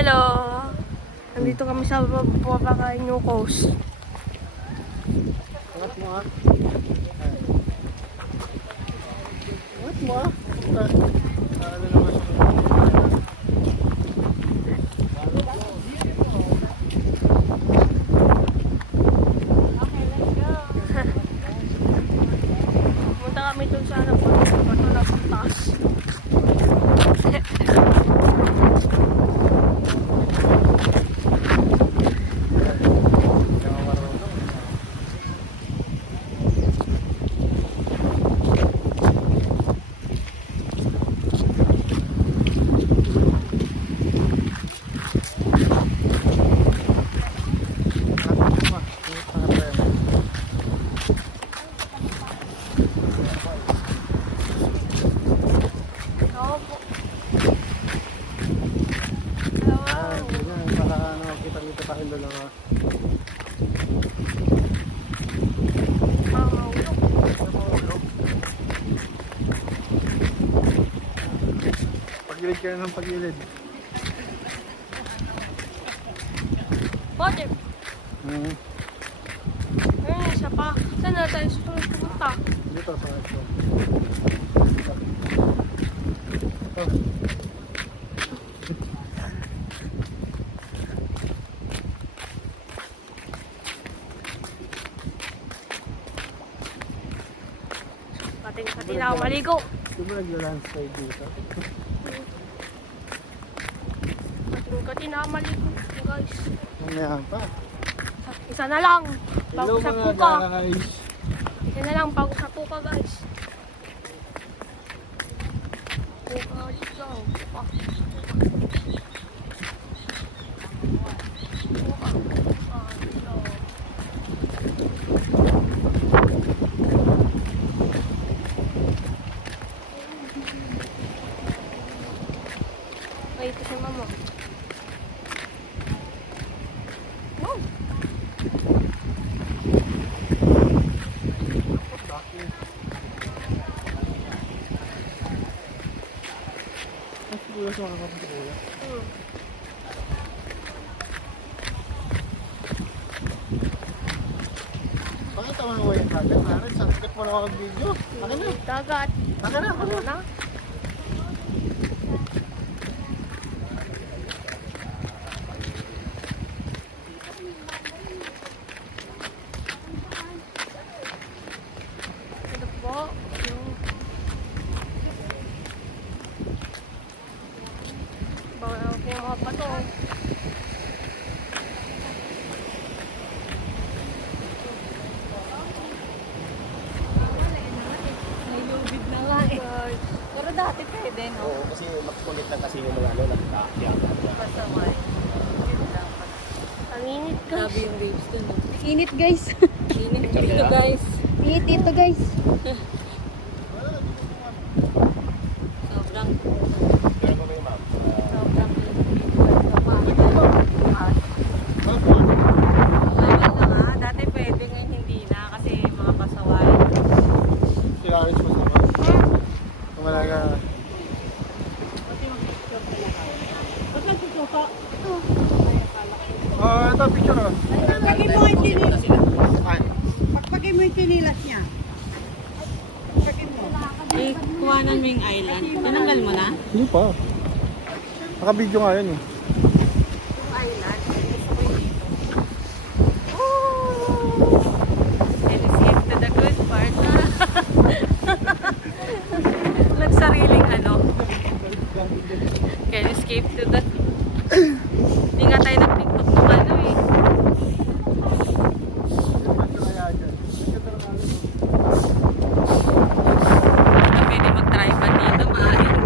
Hello! Nandito kami sa Papakain New Coast. Angat mo ah. Angat mo ah. Ano naman siya. Punta kami dun sa ano, bato na taas. Pagilid ka na ng pagilid. Bote! Ayun, isa pa. Saan na tayo pumunta? Dito sa ito. Pati na ako maligo. Di ba nagla-landslide dito? Pati na ako maligo, guys. Mamaya pa. Isa na lang. Bago Hello sa mga puka. guys. Isa na lang bago sa puka, guys. Puka ulit lang. Puka. Ay, ito si mama. No. Siguro sa mga kapatid. Bakit tama mo yung dagat? Narin, sakit mo na ako video. Akin na. Dagat. Akin na. Ano na? Ito po. Bawal ko yung mga bato. May lubid na nga eh. Guys. Pero dati pwede, no? Oo, kasi makukulit na kasi yung mga ano, nagkakiyang. Pasaway. Ang init, Grabe guys. yung waves dun, no? Init guys. Init dito, guys. Init dito guys. Sobrang, Kaya mo may ma'am. sobrang dati pwede, ngayon hindi na kasi mga pasaway. Si Aris mo sa mga. Wala ka. Ba't nagsusuka? Ito picture na. Pagpagin mo yung tinilas. Ay. Pagpagin mo yung tinilas niya. Pagpagin mo. Eh, kuhanan mo yung island. Tinanggal mo na? Hindi pa. Naka-video nga yan eh. Island. Gusto ko yung dito. And escape to the good part. Nagsariling ano. Can escape to the